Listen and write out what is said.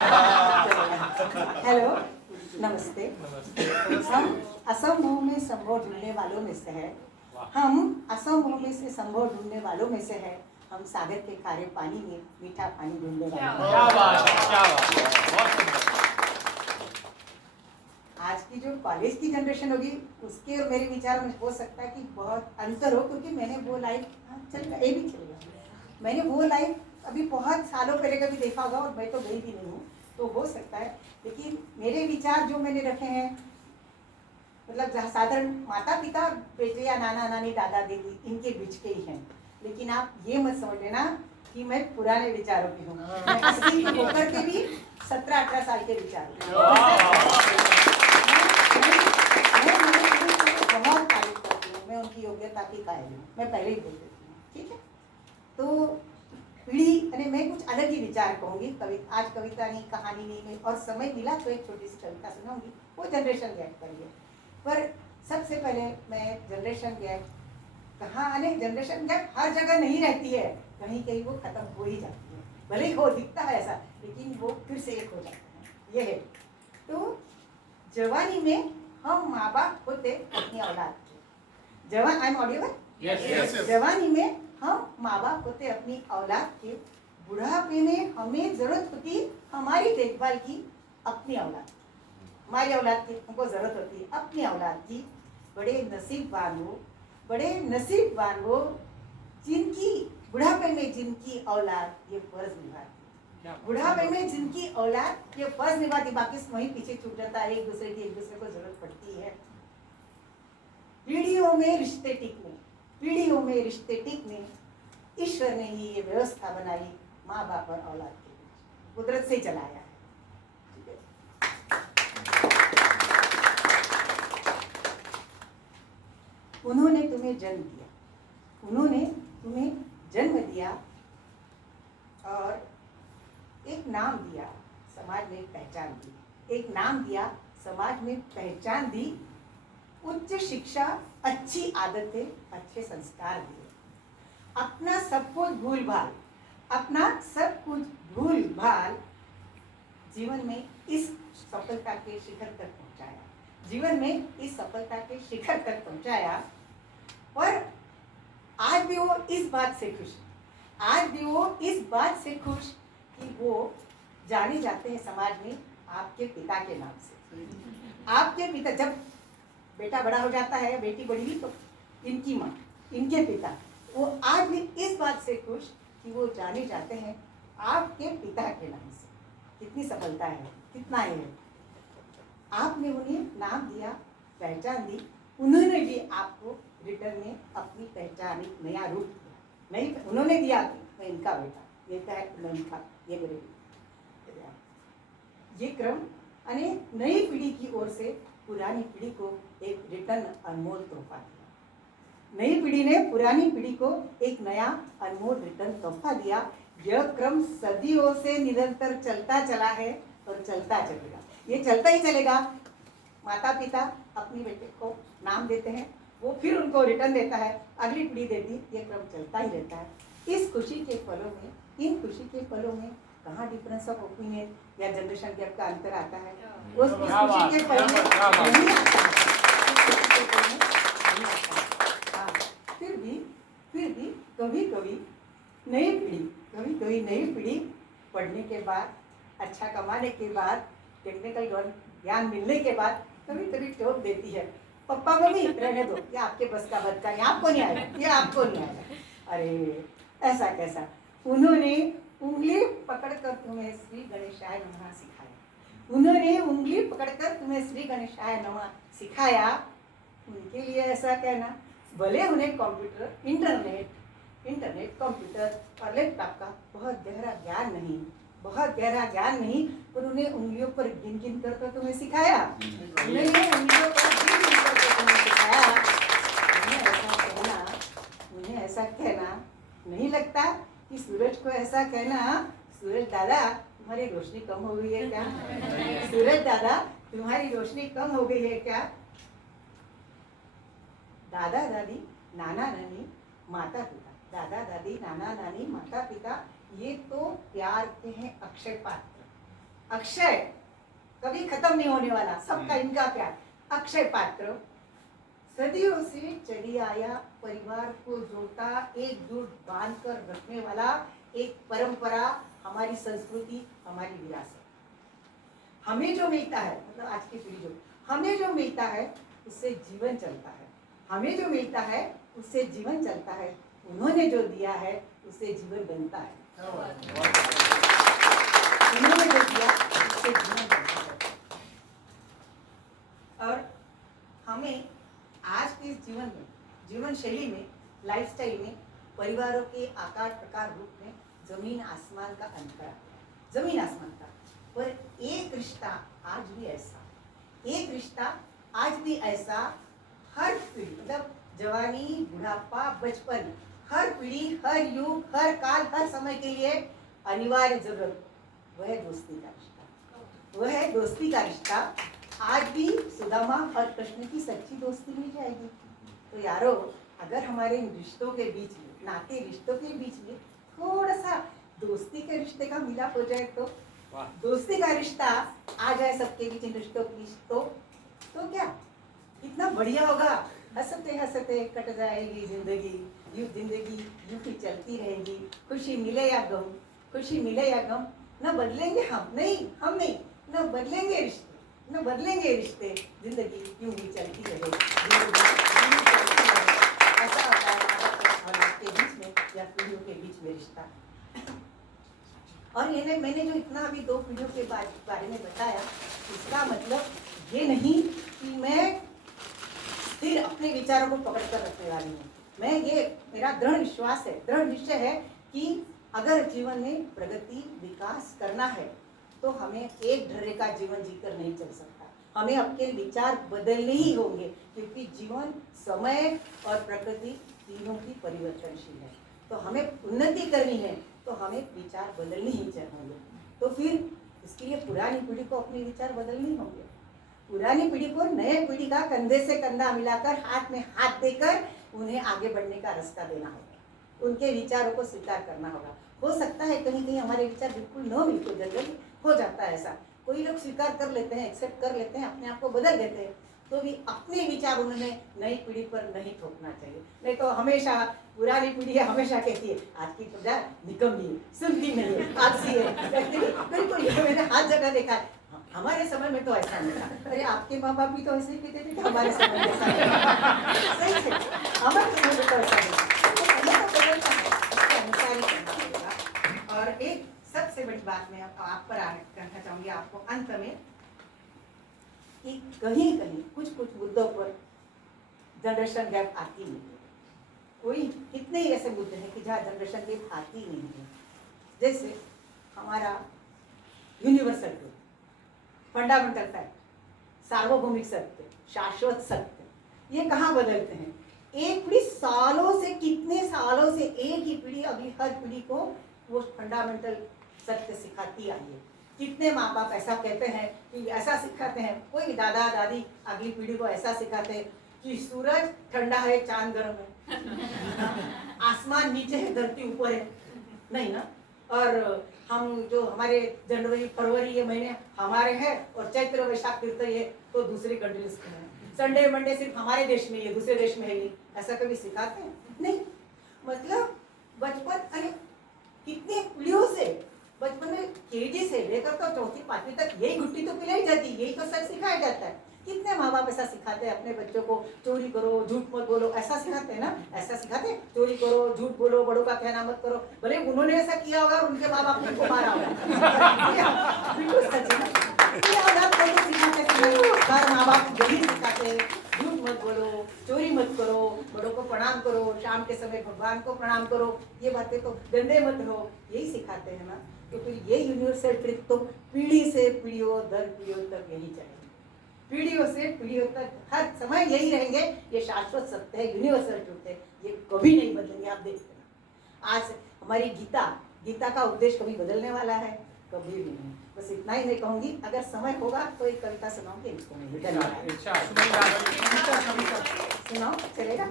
Hello, नमस्ते। हम असम भूमि में संभव ढूंढने वालों में से है। हम असम भूमि से संभव ढूंढने वालों में से है। हम सागर के खारे पानी में मीठा पानी ढूंढने वाले हैं। क्या बात है, क्या बात है, बहुत सुंदर। आज की जो कॉलेज की जनरेशन होगी उसके और मेरे विचार में हो सकता है कि बहुत अंतर हो, क्योंकि मैंने वो लाइफ चलेगा, ये भी चलेगा। मैंने वो लाइफ अभी बहुत सालों पहले कभी देखा होगा और मैं तो गई भी नहीं हूँ, तो हो सकता है। लेकिन मेरे विचार जो मैंने रखे हैं, मतलब जहाँ साधारण माता पिता बेटे या नाना नानी दादा दादी इनके बीच के ही हैं। लेकिन आप ये मत समझ लेना कि मैं पुराने विचारों की हूँ। मैं 80 की होकर के भी 17-18 साल के विचार बहुत तारीफ करती हूँ। मैं उनकी योग्यता की कायल हूँ, मैं पहले ही बोल देती हूँ, ठीक है। तो पीढ़ी यानी मैं कुछ अलग ही विचार कहूँगी। आज कविता नहीं, कहानी नहीं, और समय मिला तो एक छोटी सी कविता सुनाऊंगी, वो जनरेशन गैप पर है। पर सबसे पहले मैं जनरेशन गैप कहाँ आने, जनरेशन गैप हर जगह नहीं रहती है, कहीं कहीं वो खत्म हो ही जाती है। भले ही हो दिखता है ऐसा, लेकिन वो फिर से एक हो जाता है। ये है तो जवानी में हम माँ बाप होते अपनी औलाद के। जवान, आई एम ऑडिबल? यस। जवानी में हम माँ बाप होते अपनी औलाद के। बुढ़ापे में हमें जरूरत होती हमारी देखभाल की अपनी औलाद की। हमारी औलाद की हमको जरूरत होती है अपनी औलाद की। बड़े नसीबवान हो, बड़े नसीबवान हो जिनकी बुढ़ापे में जिनकी औलाद ये फर्ज निभाती। बुढ़ापे में जिनकी औलाद ये फर्ज निभाती, बाकी वहीं पीछे छूट जाता है। एक दूसरे को जरूरत पड़ती है। पीढ़ियों में रिश्ते टिकने, पीढ़ियों में रिश्ते टिकने ईश्वर ने ही ये व्यवस्था बनाई माँ बाप और औलाद के बीच, कुदरत से चलाया है। उन्होंने तुम्हें जन्म दिया, उन्होंने तुम्हें जन्म दिया और एक नाम दिया, समाज में पहचान दी। एक नाम दिया, समाज में पहचान दी। उच्च शिक्षा, अच्छी आदतें, अच्छे संस्कार दिए। अपना सब कुछ भूल भाल, अपना सब कुछ भूल भाल जीवन में इस सफलता के शिखर तक पहुंचाया। जीवन में इस सफलता के शिखर तक पहुंचाया। और आज भी वो इस बात से खुश, आज भी वो इस बात से खुश कि वो जाने जाते हैं समाज में आपके पिता के नाम से। आपके पिता, जब बेटा बड़ा हो जाता है, बेटी बड़ी हुई, तो इनकी माँ, इनके पिता, वो आज भी इस बात से खुश कि वो जाने जाते हैं आपके पिता के नाम से। कितनी सफलता है, कितना है। आपने उन्हें नाम दिया, पहचान दी, उन्होंने भी आपको रिटर्न में अपनी पहचान, एक नया रूप दिया। नहीं, उन्होंने दिया कि मैं इनका बेटा, ये है मैं इनका, ये मेरे। ये क्रम यानी नई पीढ़ी की ओर से पुरानी पीढ़ी को एक रिटर्न अनमोल तोहफा दिया। नई पीढ़ी ने पुरानी पीढ़ी को एक नया अनमोल रिटर्न तोहफा दिया। यह क्रम सदियों से निरंतर चलता चला है और चलता चलेगा। ये चलता ही चलेगा। माता पिता अपनी बेटे को नाम देते हैं, वो फिर उनको रिटर्न देता है, अगली पीढ़ी देती, ये क्रम चलता ही रहता है। इस खुशी के पलों में, इन खुशी के पलों में कहाँ डिफरेंस ऑफ ओपिनियन या जनरेशन गैप का अंतर आता है? उस खुशी के पल में नहीं आता है। फिर भी कभी कभी नई पीढ़ी पढ़ने के बाद, अच्छा कमाने के बाद, टेक्निकल ज्ञान मिलने के बाद कभी कभी टोक देती है, पप्पा मम्मी रहने दो, ये आपके बस का बच्चा नहीं, आपको नहीं आएगा, ये आपको नहीं आएगा। अरे ऐसा कैसा? उन्होंने उंगली पकड़कर तुम्हें श्री गणेशाय नमः सिखाया। उन्होंने उंगली पकड़कर तुम्हें श्री गणेशाय नमः सिखाया। उनके लिए ऐसा कहना, भले उन्हें कंप्यूटर, इंटरनेट, कंप्यूटर और लैपटॉप का बहुत गहरा ज्ञान नहीं, पर उन्हें उंगलियों पर गिन कर तो तुम्हें सिखाया। उन्हें उंगलियों पर गिन कर तो तुम्हें सिखाया। उन्हें ऐसा कहना नहीं लगता कि सूरज को ऐसा कहना, सूरज दादा तुम्हारी रोशनी कम हो गई है क्या? सूरज दादा तुम्हारी रोशनी कम हो गई है क्या? दादा दादी, नाना नानी, माता पिता, दादा दादी, नाना नानी, माता पिता, ये तो प्यार के हैं अक्षय पात्र। अक्षय, कभी खत्म नहीं होने वाला, सबका इनका प्यार। अक्षय पात्र सदियों से चली आया, परिवार को जोड़ता, एकजुट बांध कर रखने वाला एक परंपरा, हमारी संस्कृति, हमारी विरासत। हमें जो मिलता है, मतलब आज की पीढ़ी जो हमें जो मिलता है उससे जीवन चलता है, हमें जो मिलता है उससे जीवन चलता है, उन्होंने जो दिया है उससे जीवन बनता है। उन्होंने जो दिया उससे जीवन बनता है। और हमें आज के इस जीवन में, जीवन शैली में, लाइफस्टाइल में, परिवारों के आकार प्रकार रूप में जमीन आसमान का अंतर है, जमीन आसमान का। पर एक रिश्ता आज भी ऐसा, एक रिश्ता आज भी ऐसा, हर पीढ़ी, मतलब जवानी, बुढ़ापा, बचपन, हर पीढ़ी, हर युग, हर काल, हर समय के लिए अनिवार्य जरूरत, वह है दोस्ती का रिश्ता। वह है दोस्ती का रिश्ता। आज भी सुदामा और कृष्ण की सच्ची दोस्ती मिल जाएगी। तो यारो, अगर हमारे इन रिश्तों के बीच में, नाते रिश्तों के बीच में थोड़ा सा दोस्ती के रिश्ते का मिलाप हो जाए, तो दोस्ती का रिश्ता आ जाए सबके बीच, इन रिश्तों की, तो क्या कितना बढ़िया होगा। हंसते हंसते कट जाएगी जिंदगी, जिंदगी यूं ही चलती रहेगी। खुशी मिले या गम, खुशी मिले या गम, न बदलेंगे हम नहीं, न बदलेंगे रिश्ते, न बदलेंगे रिश्ते, जिंदगी यूं ही चलती रहेगी, ऐसा होता है के बीच में या पीढ़ियों के बीच में रिश्ता। और ये मैंने जो इतना अभी 2 पीढ़ियों के बारे में बताया, इसका मतलब ये नहीं कि मैं स्थिर अपने विचारों को पकड़ कर रखने वाली हूँ। मैं, ये मेरा दृढ़ विश्वास है, दृढ़ निश्चय है कि अगर जीवन में प्रगति, विकास करना है तो हमें एक ढर्रे का जीवन जीकर नहीं चल सकता। हमें अपने विचार बदलने ही होंगे, क्योंकि जीवन, समय और प्रकृति तीनों की परिवर्तनशील है। तो हमें उन्नति करनी है तो हमें विचार बदलने ही चाहिए। तो फिर इसके लिए पुरानी पीढ़ी को अपने विचार बदलने होंगे, पुरानी पीढ़ी को नए पीढ़ी का कंधे से कंधा मिलाकर, हाथ में हाथ देकर उन्हें आगे बढ़ने का रास्ता देना होगा, उनके विचारों को स्वीकार करना होगा। हो सकता है कहीं कहीं हमारे विचार बिल्कुल न मिलते, जनरली हो जाता है ऐसा, कोई लोग स्वीकार कर लेते हैं, एक्सेप्ट कर लेते हैं, अपने आप को बदल देते हैं, तो भी अपने विचार उन्होंने नई पीढ़ी पर नहीं थोपना चाहिए। नहीं तो हमेशा पुरानी पीढ़ी हमेशा कहती है आज की प्रजा निकम्मी है, सुनती नहीं है, आलसी है, बिल्कुल ये मैंने हर जगह देखा है। हमारे समय में तो ऐसा नहीं था। अरे आपके माँ बाप भी तो ऐसे ही कहते थे कि हमारे समय में ऐसा नहीं। सही से हमारे समय में तो ऐसा नहीं था। तो हमें तो बदलता है, उसके अनुसार ही करना पड़ेगा। और एक सबसे बड़ी बात मैं आप पर कहना चाहूँगी, आपको अंत में, कि कहीं कहीं कुछ मुद्दों पर जनरेशन गैप आती नहीं है। कोई कितने ही ऐसे मुद्दे हैं कि जहाँ जनरेशन गैप आती नहीं है। जैसे हमारा यूनिवर्सल ट्रूथ, फंडामेंटल फैक्ट, सार्वभौमिक सत्य, शाश्वत सत्य, ये कहाँ बदलते हैं? एक पीढ़ी सालों से, कितने सालों से एक ही पीढ़ी अभी हर पीढ़ी को वो फंडामेंटल सत्य सिखाती आई है। कितने माँ बाप ऐसा कहते हैं कि ऐसा सिखाते हैं, कोई दादा दादी अगली पीढ़ी को ऐसा सिखाते हैं कि सूरज ठंडा है, चांद गर्म है, आसमान नीचे है, धरती ऊपर है, नहीं ना। और हम जो हमारे जनवरी फरवरी ये महीने हमारे हैं और चैत्र वैशाख तीर्थ ये तो दूसरी कंट्रीज के हैं, संडे मंडे सिर्फ हमारे देश में, ये दूसरे देश में है ये, ऐसा कभी सिखाते हैं? नहीं। मतलब बचपन, अरे कितने पीढ़ियों से, बचपन में केजी से लेकर तो 4वीं 5वीं तक यही गुट्टी तो पिलाई जाती, यही तो सच सिखाया जाता है। कितने माँ बाप ऐसा सिखाते हैं अपने बच्चों को, चोरी करो, झूठ मत बोलो, ऐसा सिखाते हैं ना, ऐसा सिखाते हैं, चोरी करो, झूठ बोलो, बड़ों का कहना मत करो। भले उन्होंने ऐसा किया होगा और उनके माँ बाप ने उनको मारा होगा, बिल्कुल सच है ना। माँ बाप यही सिखाते हैं, झूठ मत बोलो, चोरी मत करो, बड़ों को प्रणाम करो, शाम के समय भगवान को प्रणाम करो, ये बातें तो गंदे मत रहो, यही सिखाते हैं ना। तो फिर ये यूनिवर्सल ट्रुथ तो पीढ़ी से पीढ़ियों दर पीढ़ियों तक यही चलेगा, पीढ़ियों से पीढ़ियों तक हर समय यही रहेंगे। ये शाश्वत सत्य है, यूनिवर्सल ट्रुथ है, ये कभी नहीं बदलेंगे। आप देख लेना, आज हमारी गीता का उपदेश कभी बदलने वाला है? कभी भी नहीं। बस इतना ही मैं कहूँगी, अगर समय होगा तो एक कविता सुनाऊंगी इसको। मैं धन्यवाद। सुनाओ, चलेगा?